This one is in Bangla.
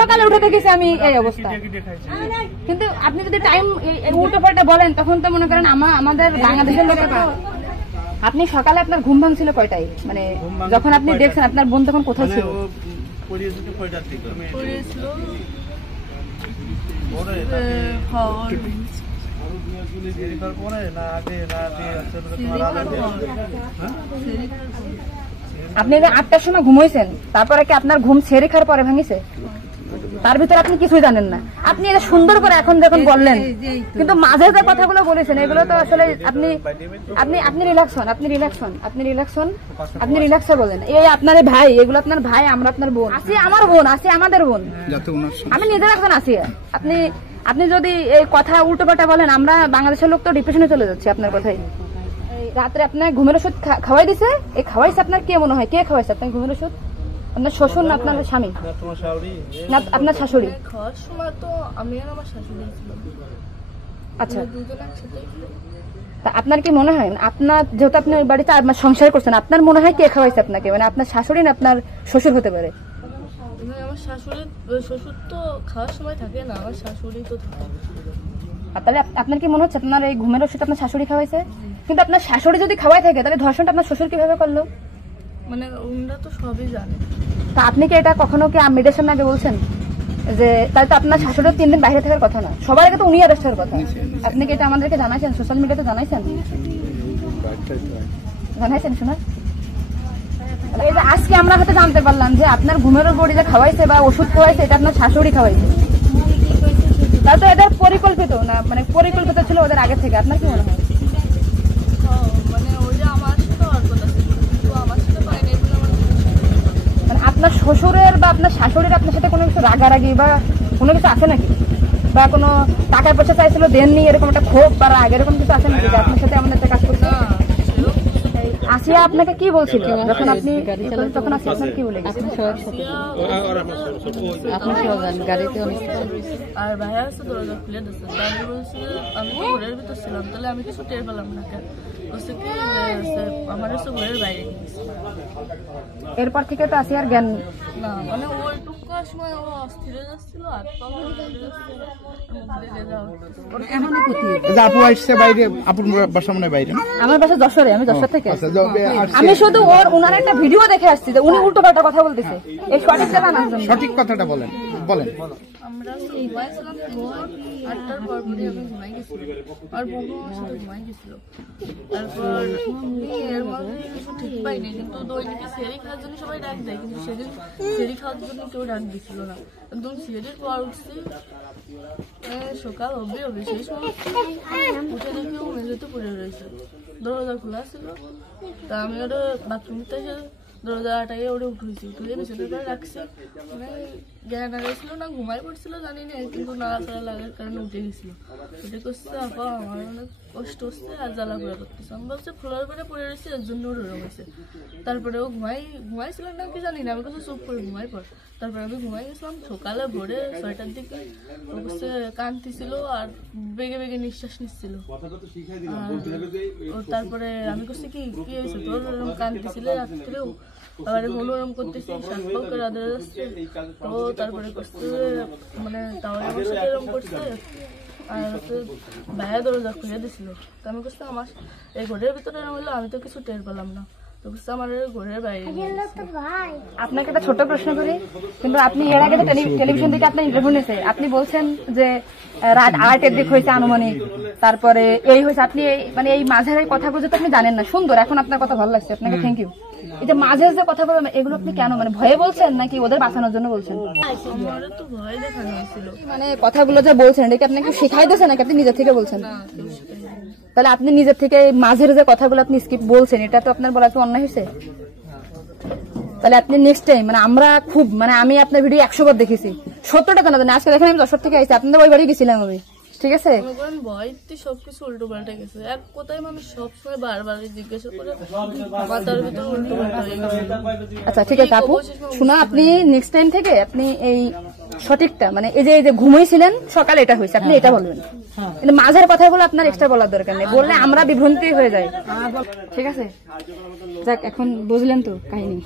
সকালে উঠে দেখেছি আমি এই অবস্থা। কিন্তু আপনি যদি টাইম উল্টো পাল্টা বলেন তখন তো মনে করেন আমাদের বাংলাদেশের লোকের, আপনি সকালে আপনার ঘুম ভাঙছিল কয়টায়, মানে যখন আপনি দেখছেন আপনার বোন তখন কোথায় ছিল? আপনি 8টার সময় ঘুমাইছেন, তারপরে কি আপনার ঘুম ছেড়ে খাওয়ার পরে ভাঙিছে? তার ভিতরে আপনি কিছুই জানেন না। আপনি এটা সুন্দর করে এখন যখন বললেন, কিন্তু মাঝে যে কথাগুলো বলেছেন এগুলো তো আসলে আপনি রিল্যাক্স হন, আপনি রিল্যাক্সে বলেন। এই আপনার ভাই, এগুলো আপনার ভাই, আমরা আপনার বোন, আসি আমার বোন, আসি আমাদের বোন, আমি নিজের একজন আসি। আপনি যদি এই কথা উল্টো পাল্টা বলেন, আমরা বাংলাদেশের লোক তো ডিপ্রেশনে চলে যাচ্ছে আপনার কথাই। রাত্রে আপনার ঘুমের ওষুধ খাওয়াই দিছে, এই খাওয়াইছে আপনার কে মনে হয়, কে খাওয়াইছে আপনার ঘুমের ওষুধ? আপনার শ্বশুর না আপনার স্বামী না আপনার শাশুড়ি? খাওয়ার সময় তো আমি আর আমার শাশুড়ি ছিলাম। আচ্ছা, তা আপনার কি মনে হয়, আপনার যেহেতু আপনি ওই বাড়িতে সংসার করছেন, আপনার মনে হয় কে খাওয়াইছে আপনাকে, মানে আপনার শাশুড়ি না আপনার শ্বশুর হতে পারে? আমার শাশুড়ি, শ্বশুর তো খাওয়ার সময় থাকে না, আমার শাশুড়ি তো থাকে। তাহলে আপনার কি মনে হচ্ছে আপনার এই ঘুমের ওষুধ আপনার শাশুড়ি খাওয়াইছে? কিন্তু আপনার শাশুড়ি যদি খাওয়াই থাকে তাহলে ধর্ষণটা আপনার শ্বশুর কিভাবে করলো? মানে ওনারা তো সবই জানে। তা আপনি কি এটা কখনো কি মিডিয়ার সামনে আগে বলছেন যে তাহলে তো আপনার শাশুড়ির 3 দিন বাইরে থাকার কথা না, সবার আগে তো উনি অ্যারেস্ট হওয়ার কথা? আপনি কি এটা আমাদেরকে জানাইছেন, সোশ্যাল মিডিয়াতে জানাইছেন? শোনা, এই যে আজকে আমরা হয়তো জানতে পারলাম যে আপনার ঘুমের বড়ি যে খাওয়াইছে বা ওষুধ খাওয়াইছে এটা আপনার শাশুড়ি খাওয়াইছে, তাহলে তো এটা পরিকল্পিত না, মানে পরিকল্পিত ছিল ওদের আগে থেকে। আপনার কি মনে হয়? মানে ওই যে আমার সাথে ওর কথা ছিল, কিন্তু আমার সাথে পাইনি বলে আমার, মানে আপনার শ্বশুরের বা আপনার শাশুড়ির আপনার সাথে কোনো কিছু রাগারাগি বা কোনো কিছু আছে নাকি, বা কোনো টাকা পয়সা চাইছিল দেননি, এরকম একটা ক্ষোভ বা রাগ এরকম কিছু আছে নাকি যে আপনার সাথে আমাদের একটা কাজ করছে? আসিয়া আপনাকে কি বলছিল যখন আপনি তখন আসিয়া আপনার কি বলে গেছে? আর ভাইয়া আছে দরজা খুলে দিচ্ছে, আমি বলছি আমি তো ঘরের ভিতর ছিলাম, তাহলে আমি কিছু টের পেলাম না কেন? বলছে কি আমার হচ্ছে ঘরের বাইরে গেছে। এরপর থেকে তো আসিয়ার জ্ঞান না, মানে ওইটুকু সময় ও অস্থির হয়ে যাচ্ছিল, আর আপু আসছে বাইরে, আপুর বাসা মনে বাইরে, আমার বাসা যশোরে, আমি যশোর থেকে। আমি শুধু ওনার একটা ভিডিও দেখে আসছি যে উনি উল্টো পাল্টা কথা বলতেছে, এই সঠিকটা জানার জন্য। সঠিক কথাটা বলেন। আমরা ঘুমাইছিলাম, 8টার পর পরে আমি ঘুমাই গেছিলাম, আর বোনও আমার সাথে ঘুমাই গেছিল। তারপর এর মধ্যে কিছু ঠিক পাইনি, কিন্তু দৈনিক সেরি খাওয়ার জন্য সবাই ডাক দেয়, কিন্তু সেদিন সেরি খাওয়ার জন্য কেউ ডাক দিছিল না। একদম সেরির পর উঠছি, সকাল হবে সেই সময় উঠে দেখি ও মেঝেতে পড়ে রয়েছে, দরজা খোলা ছিল। তা আমি ওটা বাথরুম থেকে দরজা আটাকে ওটা উঠেছি, উঠে বিছানার করে রাখছি, মানে জ্ঞান হারাইছিল না ঘুমাই পড়ছিল জানি না, কিন্তু নাড়াচাড়া লাগার কারণে উঠে গেছিল। উঠে করছে আপা আমার অনেক কষ্ট হচ্ছে আর জ্বালা ঘোরা করতেছে, আমি বলছি ফ্লোর করে পড়ে রয়েছি এর জন্য ওরকম হয়েছে। তারপরে ও ঘুমাইছিল না কি জানি না, আমি কাছে চুপ করে ঘুমাই পড়। তারপরে আমি ঘুমাই গেছিলাম, সকালে ভোরে 6টার দিকে ও কাছে কাঁদতেছিল আর বেগে বেগে নিঃশ্বাস নিচ্ছিল। তারপরে আমি করছি কি হয়েছে তোর, ওরকম কাঁদতেছিল রাত্রেও, আবার ওরম করতেছি, শ্বাস করে আদরে যাচ্ছে। তো তারপরে করছে মানে তাহলে আমার সাথে এরকম করছে, আর হচ্ছে ভাইয়া দরজা খুলে দিছিল। তো আমি করছি আমার এই ঘরের ভিতরে এরকম হলো, আমি তো কিছু টের পেলাম না, তো করছে আমার ঘরের বাইরে। আপনাকে একটা ছোট প্রশ্ন করি, কিন্তু আপনি এর আগে টেলিভিশন থেকে আপনার ইন্টারভিউ নিয়েছে, আপনি বলছেন যে রাত 8-এর দিক হয়েছে আনুমানিক, তারপরে এই হয়েছে, আপনি মানে এই মাঝের কথাগুলো তো আপনি জানেন না। সুন্দর, এখন আপনার কথা ভালো লাগছে, আপনাকে থ্যাংক ইউ। এই যে মাঝের যে কথা বলেন এগুলো আপনি কেন, মানে ভয়ে বলছেন নাকি ওদের বাঁচানোর জন্য বলছেন? মানে কথাগুলো যা বলছেন এটা কি আপনাকে শেখাই দিয়েছে নাকি আপনি নিজের থেকে বলছেন? তাহলে আপনি নিজের থেকে মাঝের যে কথাগুলো আপনি স্কিপ বলছেন, এটা তো আপনার বলা কি অন্যায় হয়েছে? তাহলে আপনি নেক্সট টাইম, মানে আমরা খুব, মানে আমি আপনার ভিডিও 100 বার দেখেছি, 70টা তো না, আজকে দেখেন আমি যশোর থেকে আইছি, আপনাদের ওই বাড়ি গেছিলাম আমি, ঠিক আছে? ভয়তে সবকিছু উল্টো পাল্টে গেছে, এক কথায় মানুষ সবসময় বারবার জিজ্ঞাসা করে মাথার ভিতর উল্টো পাল্টা হয়ে গেছে। আচ্ছা ঠিক আছে আপু, শোনা, আপনি নেক্সট টাইম থেকে আপনি এই সঠিকটা, মানে এই যে ঘুমাইছিলেন সকালে এটা হয়েছে, আপনি এটা বলবেন, কিন্তু মাঝের কথাগুলো আপনার এক্সট্রা বলার দরকার নেই, বললে আমরা বিভ্রান্তি হয়ে যাই, ঠিক আছে? যাক, এখন বুঝলেন তো কাহিনী।